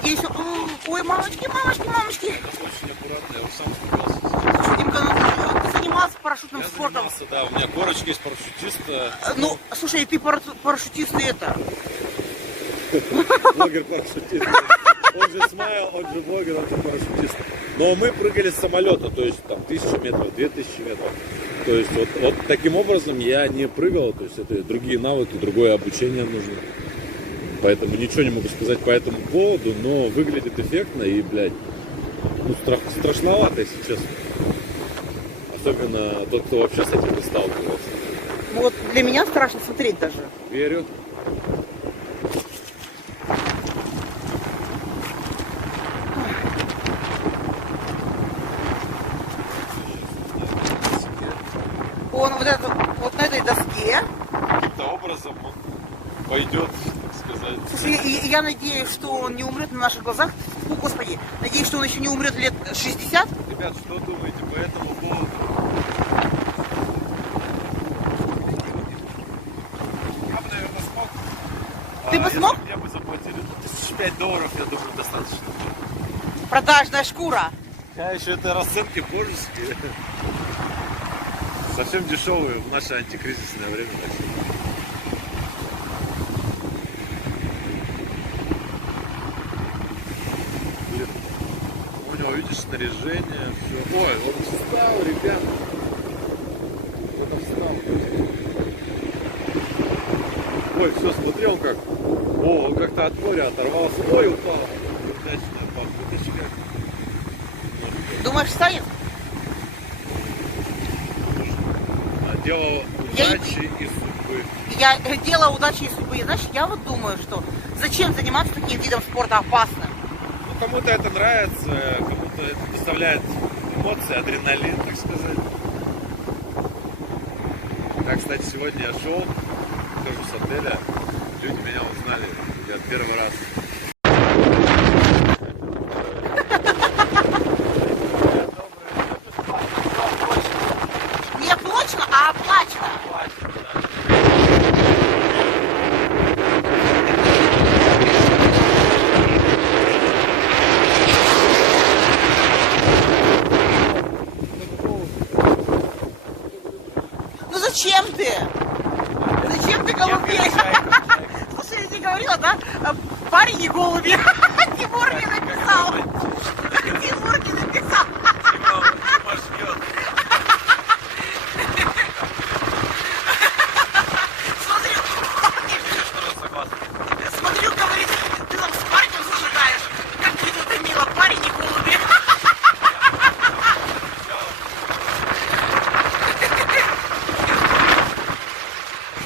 надеюсь, ой, мамочки, мамочки, мамочки. Очень аккуратно, я уже сам испугался. Что, Димка, ну ты занимался парашютным спортом? Занимался, да, у меня корочка есть парашютиста. Ну, слушай, ты парашютист и это. Блогер-парашютист. Он же смайл, он же блогер, он же парашютист. Но мы прыгали с самолета, то есть там 1000 метров, 2000 метров. То есть вот таким образом я не прыгал, то есть это другие навыки, другое обучение нужно. Поэтому ничего не могу сказать по этому поводу, но выглядит эффектно и, блядь, ну, страшновато, если честно. Особенно тот, кто вообще с этим не сталкивался. Вот для меня страшно смотреть даже. Верю. Он вот на этой доске. Каким-то образом он пойдет, так сказать. Слушай, я надеюсь, что он не умрет на наших глазах. О, Господи, надеюсь, что он еще не умрет лет 60. Ребят, что думаете по этому поводу? Я бы, наверное, смог. Ты бы смог? Если мне бы заплатили $1005, я думаю, достаточно. Продажная шкура. Я еще это расценки божеские. Совсем дешевые в наше антикризисное время. У него, видишь, снаряжение, все. Ой, он встал, ребят. Он встал. Ой, все, смотрел как. О, он как-то от моря оторвался. Ой, упал. Удачная попыточка. Думаешь, встанет? Дело удачи и судьбы. Я дело удачи и судьбы. Знаешь, я вот думаю, что зачем заниматься таким видом спорта опасным? Ну, кому-то это нравится, кому-то это доставляет эмоции, адреналин, так сказать. Так, кстати, сегодня я шел, тоже с отеля, люди меня узнали, я первый раз. Не оплачено, а оплачено. Ну зачем ты? Зачем ты голубей? Слушай, я тебе говорила, да? Парень и голуби. Тимур мне написал. Тимур мне написал. Смотрю, говорит, ты там с парнем зажигаешь. Как это мило, парень и голуби.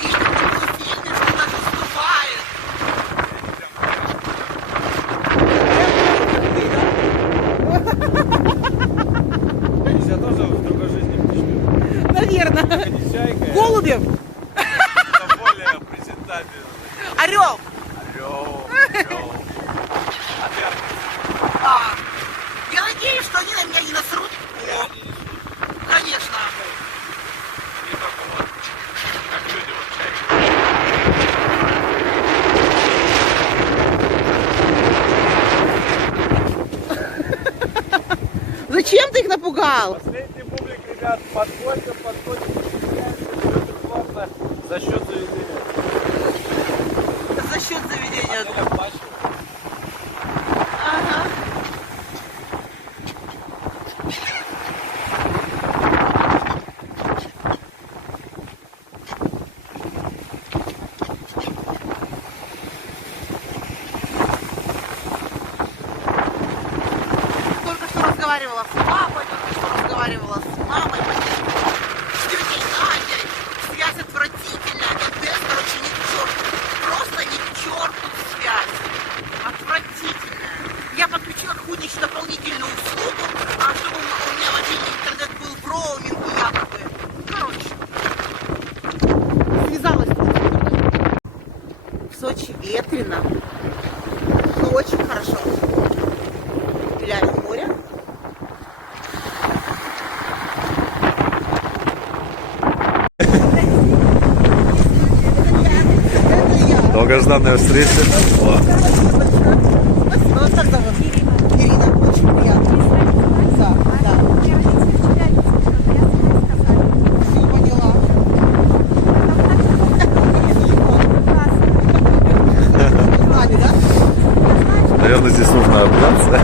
И такой сильный, что даже сдувает. Я тоже в другой жизни птичка. Наверное. Чайка. Голубев. Это более презентабельно. Орел. Орел. Я надеюсь, что они на меня не насрут. О, конечно. Не только вот, как люди, вот чайки. Зачем ты их напугал? Последний бублик, ребят, подходим. Бесплатно за счет заведения. За счет заведения. Отель оплачивает. Ага. Только что разговаривала с папой, только что разговаривала с мамой, с тетей Надей. Связь отвратительная, МТС, короче, ни к черту. Просто ни к черту связь. Отвратительная. Я подключила какую-нибудь дополнительную услугу, чтобы у меня мобильный интернет был в роумингу якобы. Короче, связалась с тобой. В Сочи ветрено, но очень хорошо. Гуляю в море. Долгожданная встреча. Спасибо. здесь нужно отдаться.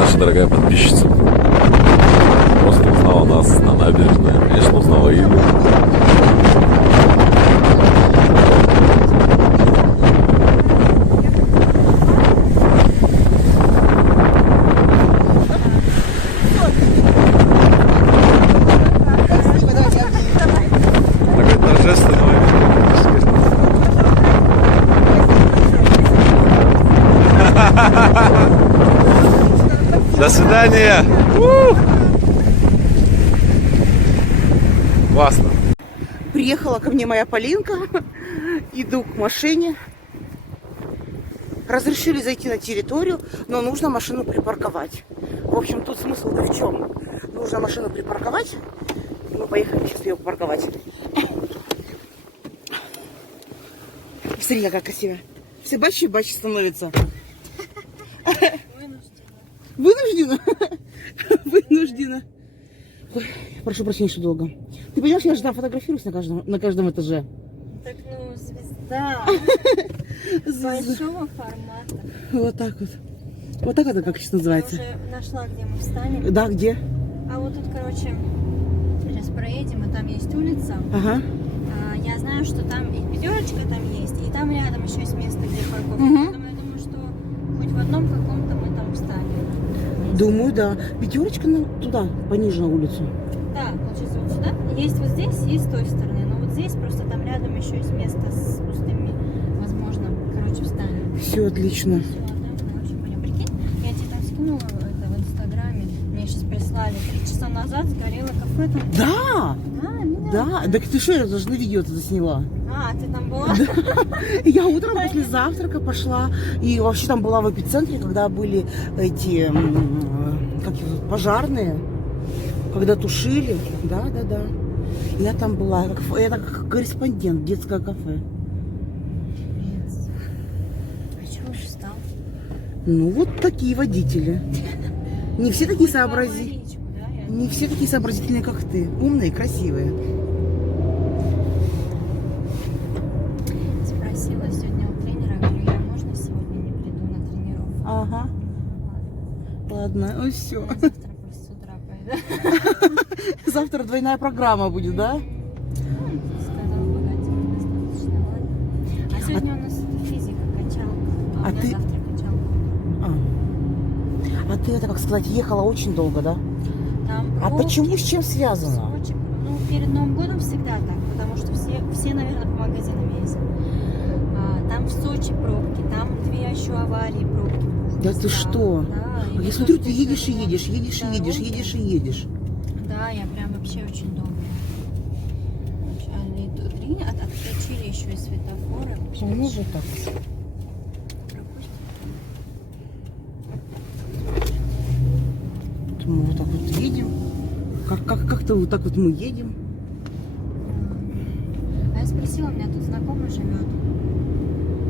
Наша дорогая подписчица просто узнала нас на набережной. Конечно, узнала Илью. Такой торжественный момент. До свидания. Классно. Приехала ко мне моя Полинка. Иду к машине. Разрешили зайти на территорию, но нужно машину припарковать. В общем, тут смысл в чем? Нужно машину припарковать. Мы поехали сейчас ее парковать. Смотри, какая красивая. Все бачи становится. Вынуждена? Вынуждена. Ой, прошу прощения, что долго. Ты понимаешь, я же там фотографируюсь на каждом этаже. Так, ну, звезда большого формата. Вот так вот. Вот так это как сейчас называется. Я уже нашла, где мы встанем. Да, где? А вот тут, короче, сейчас проедем, и там есть улица. Ага. Я знаю, что там и пятерочка там есть, и там рядом еще есть место, где парковка. Мгм. Поэтому я думаю, что хоть в одном каком-то мы там встанем. Думаю, да. Пятерочка туда, пониже на улицу. Да, получается вот сюда. Есть вот здесь, есть с той стороны. Но вот здесь просто там рядом еще есть место с пустыми. Возможно, короче, встанем. Все отлично. Все, да, мы вообще пойдем. Прикинь, я тебе там скинула это в Инстаграме. Мне сейчас прислали. 3 часа назад сгорело кафе там. Да! Да, меня. Да! Так ты что, я даже на видео это засняла. А, ты там была? Я утром после завтрака пошла и вообще там была в эпицентре, когда были эти как их, пожарные, когда тушили. Да. Я там была, я как корреспондент, детское кафе. А чего же встал? Ну вот такие водители. Не все такие сообразительные. Речку, да? Я- Не все такие сообразительные, как ты. Умные, красивые. Спросила сегодня у тренера, говорю, я можно сегодня не приду на тренировку? Ага. Ладно, ну все. Я завтра просто с утра пойду. Завтра двойная программа будет, да? Сказал, богатенько достаточно, ладно. А сегодня у нас физика, качалка. А А у меня ты- завтра качалка. А ты это, как сказать, ехала очень долго, да? Там А пробки, почему, с чем связано? Сочи. Ну, перед Новым годом всегда так, потому что все наверное, по магазинам ездят. Там в Сочи пробки, там 2 еще аварии пробки. Да ты что? Да, Я то, смотрю, что ты едешь и это едешь, едешь и дороги. едешь, едешь и едешь. Да, я прям вообще очень долго. Они отключили еще и светофоры. Вообще Ну, вообще вот так вот. пропустят. Мы вот так вот едем. Как-то вот так вот мы едем. А я спросила, у меня тут знакомый живет.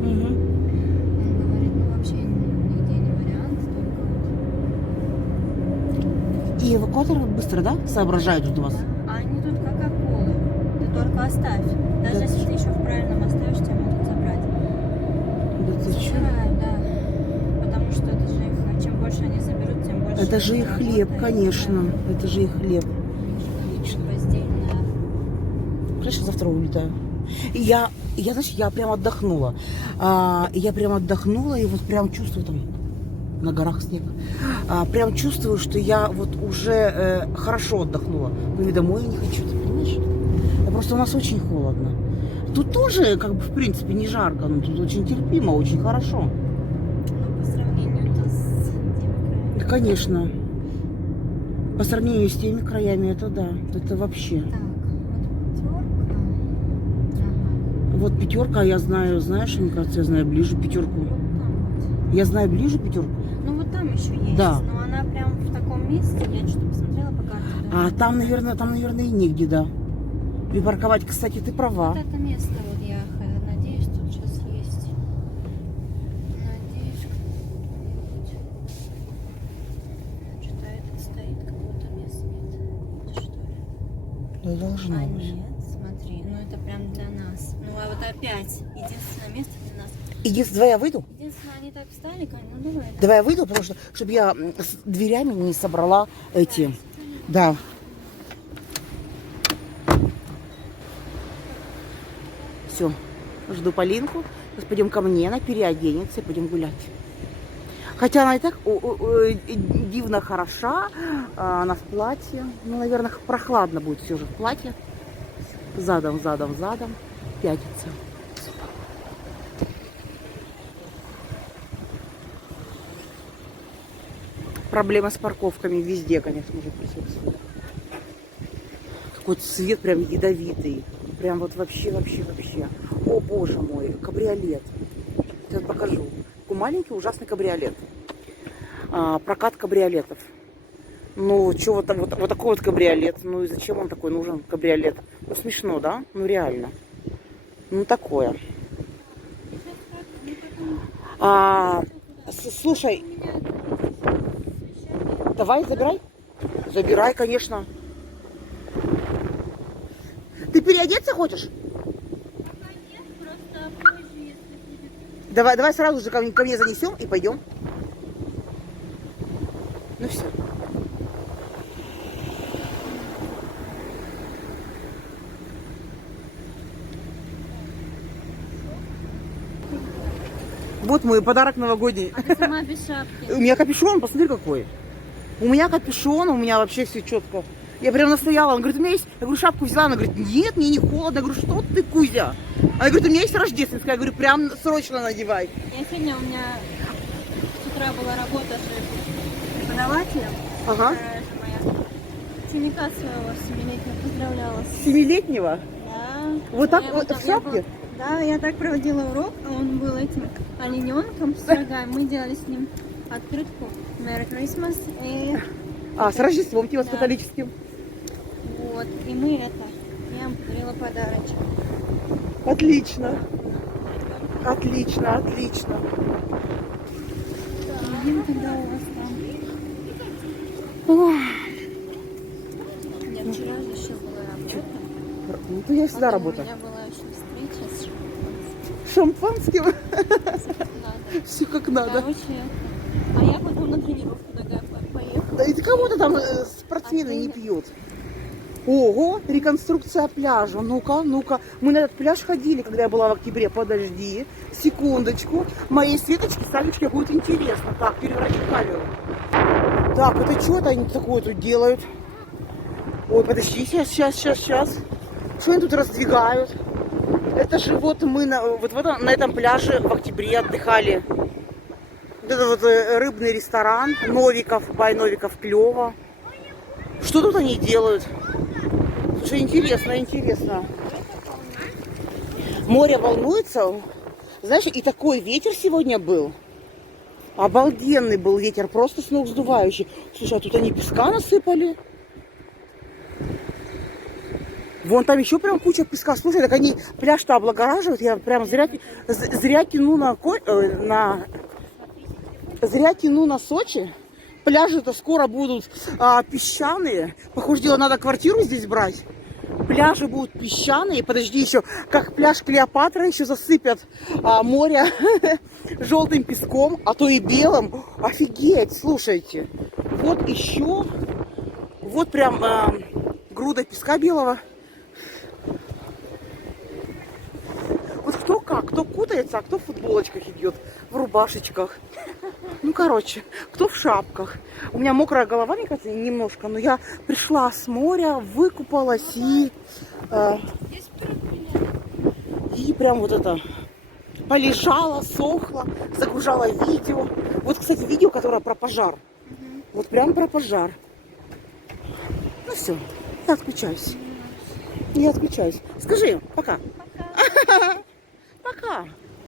Угу. Он говорит, ну вообще нигде не вариант, только вот. И эвакуатор быстро, да, соображают вот у вас? Да. А они тут Кока-Колы. Ты только оставь. Даже Да если ты ты еще в правильном оставишь, тебя могут забрать. Да ты чё? Забирают, да. Потому что это же их, чем больше они заберут, тем больше. Это же они их хлеб, заработают. конечно. Да. Это же их хлеб. Конечно. Поздельная. Конечно, завтра улетаю. И я, знаешь, я прям отдохнула. Я прям отдохнула и вот прям чувствую там на горах снег. Прям чувствую, что я вот уже хорошо отдохнула. Но и домой я не хочу, ты понимаешь? Просто у нас очень холодно. Тут тоже, как бы, в принципе, не жарко, но тут очень терпимо, очень хорошо. Ну, по сравнению-то с теми краями. Конечно. По сравнению с теми краями, это да, это вообще. Так, вот 5. Ага. Вот пятерка, я знаю, знаешь, мне кажется, я знаю ближе пятерку. Вот там вот. Я знаю ближе пятерку. Ну вот там еще есть. Да. Но она прям в таком месте, я что-то посмотрела по карте. А там, наверное, и негде, да. Припарковать, кстати, ты права. Вот это место, вот я надеюсь, тут сейчас есть. Надеюсь, кто-нибудь. Что-то этот стоит, какое-то место нет. Это что ли? Да должно А быть. нет, смотри, ну это прям для нас. Ну а вот опять, единственное место для нас. Единственное, давай я выйду. Единственное, они так встали, Кань, ну давай. Давай я выйду, потому что, чтобы я с дверями не собрала эти. Да. Все. Жду Полинку. Сейчас пойдем ко мне, она переоденется и пойдем гулять. Хотя она и так дивно хороша. Она в платье. Ну, наверное, прохладно будет все же в платье. Задом пятится. Проблема с парковками везде, конечно, может присутствовать. Какой-то цвет прям ядовитый. Прям вот вообще. О, боже мой, кабриолет. Сейчас покажу. Такой маленький ужасный кабриолет. Прокат кабриолетов. Ну, что вот такой вот кабриолет. Ну и зачем он такой нужен, кабриолет? Ну, смешно, да? Ну, реально. Ну, такое. Слушай, давай, забирай. Забирай, конечно. Ты переодеться хочешь? Давай сразу же ко мне занесем и пойдем. Ну все. Вот мой подарок новогодний. А ты сама без шапки. У меня капюшон, посмотри какой. У меня капюшон, у меня вообще все четко. Я прям настояла. Он говорит, у меня есть... Я говорю, шапку взяла. Она говорит, нет, мне не холодно. Я говорю, что ты, Кузя? Она говорит, у меня есть рождественская. Я говорю, прям срочно надевай. Я сегодня, у меня с утра была работа с преподавателем. Ага. Вторая же моя. Ученика своего 7-летнего поздравляла. 7-летнего? Да. Вот так Я вот в шапке? Да, я так проводила урок, а он был этим олененком с рогами. Мы делали с ним открытку Merry Christmas. И С Рождеством типа с Да. католическим. вот, и мы это, я ему подарила подарочек. Отлично. Отлично. Видим, когда у вас там. Ой. У меня вчера же еще была работа. Ну, то я всегда Потом работаю. У меня была еще встреча с Шампанским. надо. Все как надо. Короче, а я потом на тренировку такая поехала. Да и кого-то там спортсмены не пьют. Ого, реконструкция пляжа. Ну-ка. Мы на этот пляж ходили, когда я была в октябре. Подожди. Секундочку. Моей Светочке, Санечке будет интересно. Так, переворачивай камеру. Так, это что-то они такое тут делают. Ой, подожди, сейчас. Что они тут раздвигают? Это же вот мы на этом пляже в октябре отдыхали. Вот это вот рыбный ресторан. Новиков, бай Новиков, клево. Что тут они делают? Слушай, интересно. Море волнуется. Знаешь, и такой ветер сегодня был. Обалденный был ветер, просто с ног сдувающий. Слушай, а тут они песка насыпали. Вон там еще прям куча песка. Слушай, так они пляж-то облагораживают. Я прям зря тяну на Сочи. Пляжи-то скоро будут песчаные. Похоже, дело, надо квартиру здесь брать. Пляжи будут песчаные. Подожди, еще как пляж Клеопатра еще засыпят море желтым песком, а то и белым. Офигеть, слушайте. Вот еще, вот прям груда песка белого. Вот кто как, кто кутается, а кто в футболочках идет, в рубашечках. Ну, короче, кто в шапках. У меня мокрая голова, мне кажется, немножко, но я пришла с моря, выкупалась и прям вот это полежала, сохла, загружала видео. Вот, кстати, видео, которое про пожар. Вот прям про пожар. Ну все, я отключаюсь. Скажи, пока. Пока.